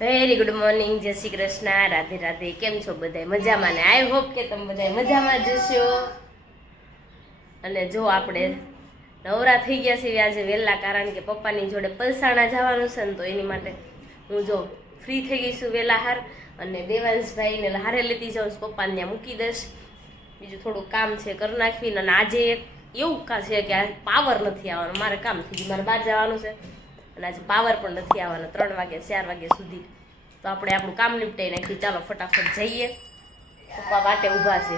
Very good morning, જય શ્રી કૃષ્ણ, રાધે રાધે. કેમ છો બધા? મજામાં ને? આઈ હોપ કે તમે બધા મજામાં જશો. અને જો આપણે નવરા થઈ ગયા છીએ આજે વહેલા, કારણ કે પપ્પાની જોડે પલસાણા જવાનું છે ને, તો એની માટે હું જો ફ્રી થઈ ગઈ છું વહેલા હાર. અને દેવાંશભાઈને હારે લેતી જાઉં, પપ્પાને ત્યાં મૂકી દઈશ. બીજું થોડું કામ છે કરી નાખવી. અને આજે એક એવું છે કે પાવર નથી આવવાનું, મારે કામ થઈ ગયું, મારે બહાર જવાનું છે. અને આજે પાવર પણ નથી આવવાનો 3 વાગે 4 વાગ્યા સુધી. તો આપણે આપણું કામ નિપટાઈ નાખીએ. ચાલો ફટાફટ જઈએ, પપ્પા વાટે ઊભા છે.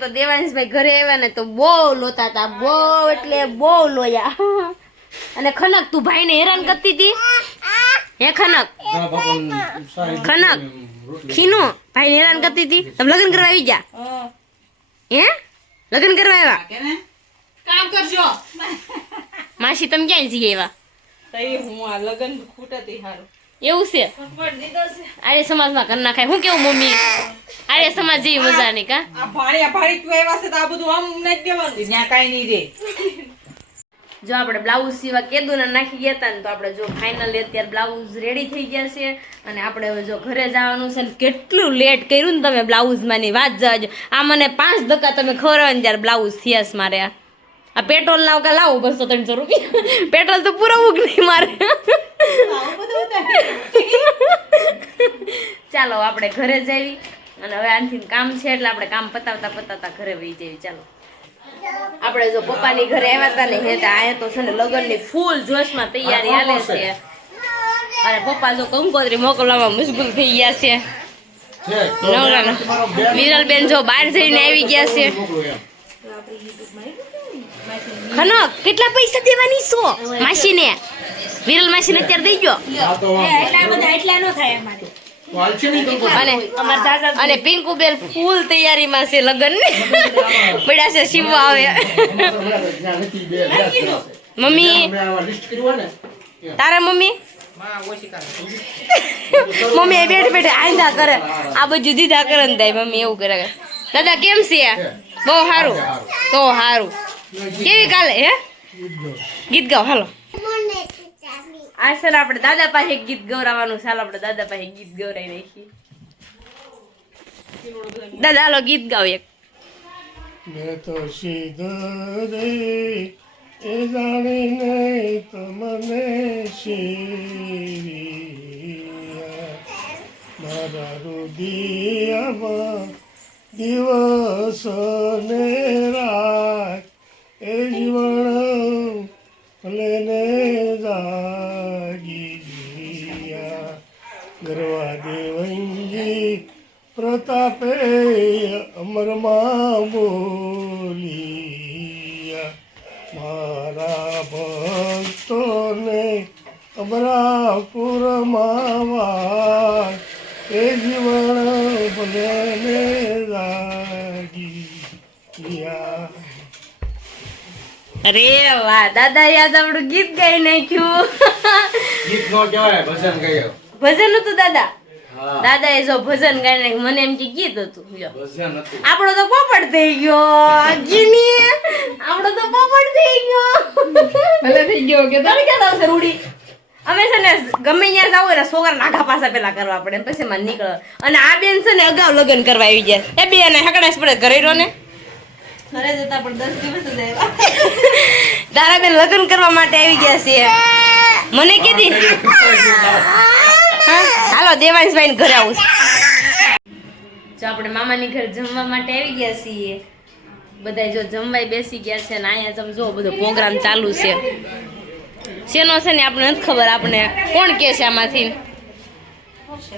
તો દેવાંશભાઈ ઘરે આવ્યા ને તો બહુ લોતા હતા, બહુ એટલે બહુ લોયા. અને ખનક, તું ભાઈને હેરાન કરતી હતી હે? ખનક ખીનું ભાઈને હેરાન કરતી હતી. તમે લગ્ન કરવા આવી ગયા હે? લગ્ન કરવા આવ્યા? કામ કરજો માસી તમે ક્યાં જઈ આવ્યા? લગન ખૂટતી હારું એવું છે? આર્ય સમાજમાં કરી નાખાય. હું કેવું મમ્મી, આર્ય સમાજ જેવી મજા નહીં કા? આ ભાણી તું આવ્યા છે તો આ બધું આમ નથી દેવાનું, ત્યાં કાઈ નહીં દે. જો આપણે બ્લાઉઝ સીવા કેદુના નાખી ગયા હતા ને, તો આપણે જો ફાઇનલી અત્યારે બ્લાઉઝ રેડી થઈ ગયા છે. અને આપણે હવે જો ઘરે જવાનું છે. ને કેટલું લેટ કર્યું ને તમે બ્લાઉઝમાં, ની વાત જજો. આ મને 5 ધક્કા તમે ખવડાવો ને ત્યારે બ્લાઉઝ થયા છે મારે. આ પેટ્રોલ લાવ કે લાવો 200-300 રૂપિયા. પેટ્રોલ તો પુરાવું જ નહીં મારે. ચાલો આપણે ઘરે જઈએ. અને હવે આનથી કામ છે એટલે આપણે કામ પતાવતા ઘરે વહી જઈએ. ચાલો આપણે જો પપ્પાની ઘરે આવ્યા હતા ને હે, આ તો છે ને લગ્નની ફૂલ જોશમાં તૈયારી હાલે છે. અને પપ્પા જો કંકોત્રી મોકલવામાં મજબૂર થઈ ગયા છે. વિરલબેન જો બહાર જઈને આવી ગયા છે. ખનક કેટલા પૈસા દેવાની છો માસીને? વિરલ માસીને અત્યારે દઈ ગયો. અને પિંકુબેન ફૂલ તૈયારીમાં છે લગ્ન ને. પડ્યા છે શિવ આવે. મમ્મી તારા મમ્મી મમ્મી બેઠે બેઠે આંધા કરે, આ બધું દીધા કરે ને તાઈ મમ્મી એવું કરે. દાદા કેમ છે? બહુ સારું. તો સારું. કેવી કાલે હે ગીત ગાવ? હાલો આ સર આપણે દાદા પાસે ગીત ગવરાવાનું. ચાલો આપણે દાદા પાસે ગીત ગવરાઈ નાખીએ. દાદા હાલો ગીત ગાવ એક. મેં તો સીધો રે એ જાણી નહીં તો મને શેરિયા, મારા રુદિયામાં દિવસો ને રાત એ જીવન ભલેને જાગી ગયા. ગરવા દેવંગી પ્રતાપે અમરમાં બોલિયા, મારા ભક્તોને અમરાપુરમાં વાસ એ જીવન ભલેને જાગી ગયા. અરે વાહ, દાદા યાદ આપણું ગીત ગાઈ નાખ્યું. ગીત નો કહેવાય, ભજન ગાયો. ભજન હતું દાદા? દાદા એ જો ભજન ગાઈ નાખ્યું. મને એમ કે ગીત હતું. આપણો તો પોપટ થઈ ગયો. ગીની આપણો તો પોપટ થઈ ગયો. ભલે થઈ ગયો કે તમે ક્યાં આવશે રૂડી? અમે છે ને ગમે ત્યાં જાવ ને છોકરા નાખા પાસા પેલા કરવા પડે, પછી માં નીકળે. અને આ બેન છે ને અગાઉ લગ્ન કરવા આવી જાય. એ બેન હકડાશ પડે ઘરે રહો ને. ઘરે જતા પણ 10 દિવસ જ આવ્યા. તારા બેન લગ્ન કરવા માટે આવી ગયા છે. મને કીધી હાલો દેવાંશભાઈ ઘરે આવું. જો આપણે મામાની ઘરે જમવા માટે આવી ગયા છીએ. બધા જો જમવાય બેસી ગયા છે. ને અહીંયા તમે જો બધો પ્રોગ્રામ ચાલુ છે. શેનો છે ને આપણે નથી ખબર. આપણે કોણ કે છે આમાંથી?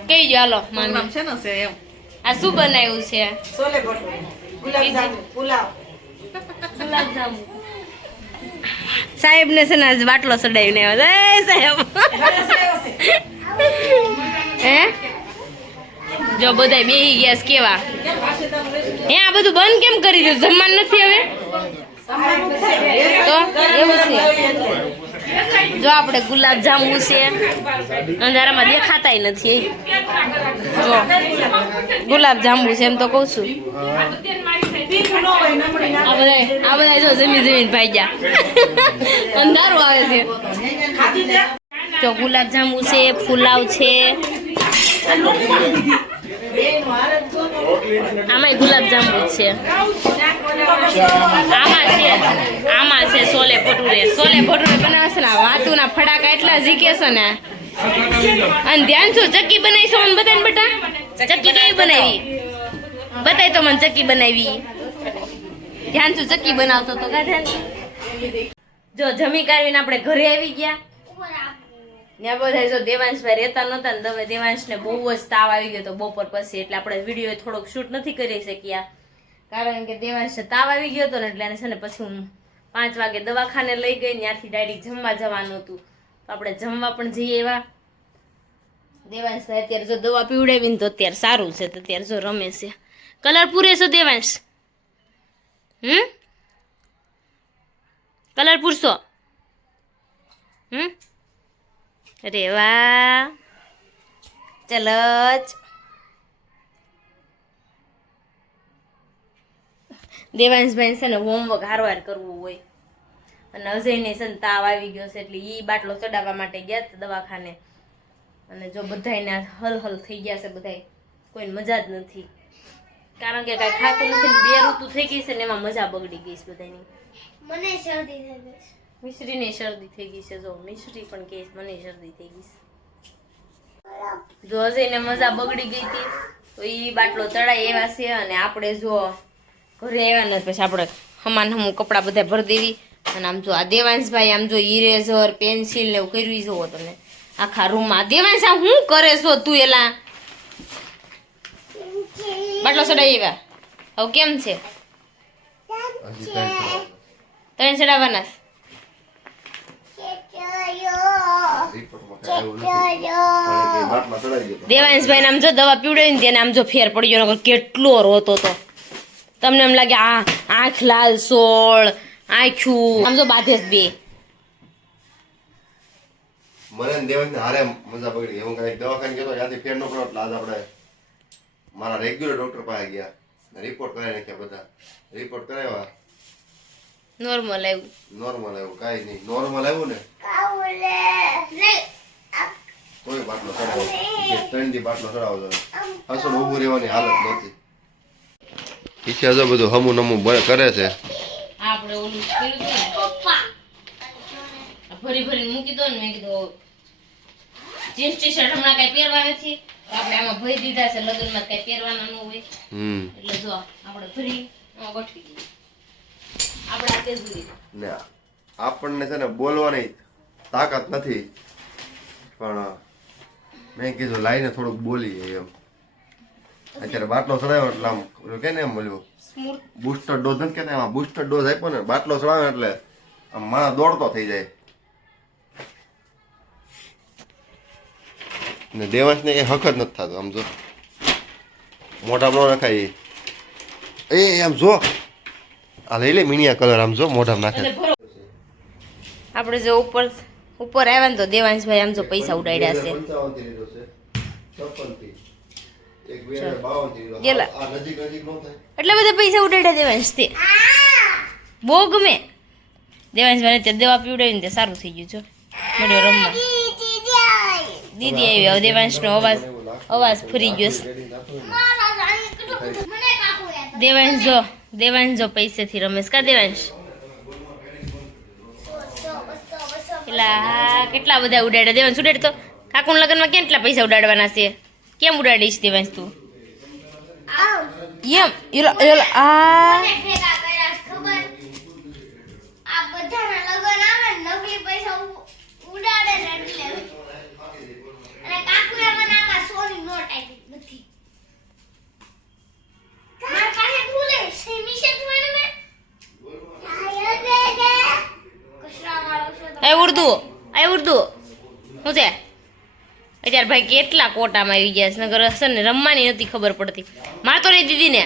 કહી જો હાલો મામી. છે ને છે એમ. આ શું બનાવ્યું છે? છોલે ભટુરે, ગુલાબજામુન, પુલાવ. સાહેબ ને છે ને આજ બાટલો ચડાવીને આવ્યો. સાહેબ હે જો બધા બેહી ગયા છે કેવા હે આ બધું બંધ કેમ કરી દીધું જમવાનું નથી હવે તો એવું છે જો આપણે ગુલાબ જાંબુ છે અંધારામાં દેખાતાય નથી જો ગુલાબ જાંબુ છે એમ તો કહું છું આ બધા જો જમીન ભાગ્યા અંધારું આવે છે જો ગુલાબ જાંબુ છે ફુલાવ છે આમાંય ગુલાબ જાંબુ છે આમાં છે છોલે ભટુરે બનાવે છે ને વાતુના ફડાકા એટલા ઝીકે છે ને અને ધ્યાન શું ચક્કી બનાવી છો મને બતાય બેટા ચક્કી કેવી બનાવી બતાય તો મને ચક્કી બનાવી ધ્યાન શું ચક્કી બનાવતો તો કા ધ્યાન જો જમી કાઢીને આપણે ઘરે આવી ગયા ત્યાં બધા જો દેવાંશભાઈ રહેતા નહોતા ને તમે દેવાંશને બહુ જ તાવ આવી ગયો તો બપોર પછી એટલે આપણે વિડીયો થોડોક શૂટ નથી કરી શક્યા કારણ કે દેવાંશને તાવ આવી ગયો હતો ને એટલે એને છે ને પછી હું 5 વાગે દવાખાને લઈ ગઈ ત્યાંથી ડાયરેક્ટ જમવા જવાનું હતું તો આપણે જમવા પણ જઈએ એવા દેવાંશભાઈ અત્યારે જો દવા પીવડાવીને તો અત્યારે સારું છે તો અત્યારે જો રમે છે કલર પૂરે છો દેવાંશ કલર પૂરશો અરે વાહ ચલો દેવાંશભાઈ છે ને હોમવર્ક હારવાર કરવું હોય અને અજયને છે ને તાવ આવી ગયો છે એટલે એ બાટલો ચડાવવા માટે ગયા હતા દવાખાને અને જો બધાયને હલ થઈ ગયા છે બધાય કોઈને મજા જ નથી કારણ કે કાંઈ ખાતું નથી બે ઋતુ થઈ ગઈ છે ને એમાં મજા બગડી ગઈ છે બધાની મને શરદી થઈ ગઈ મિશ્રીને શરદી થઈ ગઈ છે જો મિશ્રી પણ કહે મને શરદી થઈ ગઈ છે જો અજયને મજા બગડી ગઈ હતી તો એ બાટલો ચડાય એવા છે અને આપણે જો ઘરે આવ્યા ને પછી આપણે હમું કપડાં બધા ભરી દેવી અને આમ જો આ દેવાંશભાઈ આમ જો ઇરેઝર પેન્સિલ ને એવું કર્યું જોવો તમે આખા રૂમમાં દેવાંશ આ શું કરે છો તું એલા બાટલો ચડાવી આવ્યા હવે કેમ છે 3 ચડાવવાના દેવાંશભાઈ આમ જો દવા પીવડાવી ને તેને આમ જો ફેર પડી ગયો કેટલો રોતો તો તમને એમ લાગે આ આંખ લાલ સોળ આંખું આમ જો બાધે જ બે મને દેવાંશને હારે મજા પડી હું કઈ દવાખાને ગયો ત્યાંથી ફેર નો પડ્યો એટલે આજ આપણે મારા રેગ્યુલર ડોક્ટર પાસે ગયા રિપોર્ટ કરાવી નાખ્યા બધા રિપોર્ટ કરાવ્યા નોર્મલ આવ્યું કાંઈ નહીં નોર્મલ આવ્યું ને તોય બાટલો ચડાવો 3 દી બાટલો ચડાવો હસું ઊભું રહેવાની હાલત નહોતી ઈચ્છા જો બધું હમું નમું કરે છે આપણે ઓલું કર્યું હતું ને ભરી મૂકી દો ને મેં કીધું જીન્સ ટી શર્ટ હમણાં કઈ પહેરવા નથી આપણે આમાં ભરી દીધા છે લગ્નમાં કઈ પહેરવાના ન હોય એટલે જો આપણે ભરી ગોઠવી દીધું આપણે આ તેજુરી ને આપણને છે ને બોલવાની તાકાત નથી પણ મેં કીધું લાઈને થોડુંક બોલીએ એમ અત્યારે બાટલો ચડાવ્યો એટલે આમ કે ને એમ બોલ્યું બુસ્ટર ડોઝ નથી કહેતા એમાં બુસ્ટર ડોઝ આપ્યો ને બાટલો ચડાવ્યો એટલે આમ માણસ દોડતો થઈ જાય ને દેવાંશને એ હક જ નથી થતો આમ જો મોઢા ન રખાય એ આમ જો આ લઈ લે મીણિયા કલર આમ જો મોઢામાં નાખે આપણે જો ઉપર આવ્યા ને તો દેવાંશભાઈ આમ જો પૈસા ઉડાડ્યા છે એટલા બધા પૈસા ઉડાડ્યા દેવાંશ તે બહુ ગમે દેવાંશભાઈ ત્યાં દવા પીવડાવીને તે સારું થઈ ગયું છો મળ્યો રમવા દીદી આવી હવે દેવાંશનો અવાજ ફરી ગયો દેવાંશ જો પૈસેથી રમેશ કા દેવાંશ કેટલા બધા ઉડાડ્યા દેવાંશ ઉડાડ તો કાકુના લગ્નમાં કેટલા પૈસા ઉડાડવાના છે કેમ ઉડાડીશ દેવાંશ તું એમ આ ઉર્દુ શું છે અત્યારે ભાઈ કેટલા કોટામાં આવી ગયા છે નગર હશે ને રમવાની નથી ખબર પડતી. મારતો નહીં દીદીને.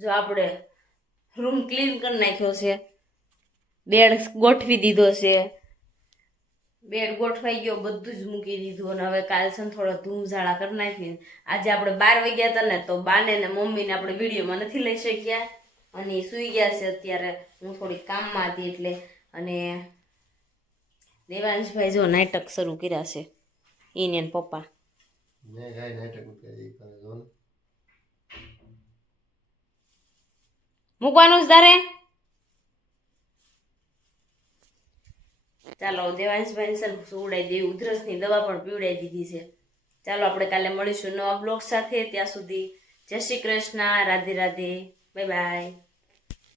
જો આપણે રૂમ ક્લીન કરી નાખ્યો છે, બેડ ગોઠવી દીધો છે, બેડ ગોઠવાઈ ગયો, બધું જ મૂકી દીધું. અને હવે કાલ છે ને થોડો ધૂમઝાળા કરી નાખી. આજે આપણે 12 વાગ્યા હતા ને તો બાને ને મમ્મીને આપણે વિડીયોમાં નથી લઈ શક્યા અને એ સૂઈ ગયા છે અત્યારે. હું થોડી કામમાં હતી એટલે. અને દેવાંશભાઈ જો નાટક શરૂ કર્યા છે એને પપ્પા. મેં કાંઈ નાટક કરી જો ને. મૂકવાનું જ તારે. ચાલો દેવાંશભાઈ સર સુવડાવી દેવી, ઉધરસની દવા પણ પીવડાવી દીધી છે. ચાલો આપણે કાલે મળીશું નવા બ્લોગ સાથે. ત્યાં સુધી જય શ્રી કૃષ્ણ, રાધે રાધે, બાય બાય.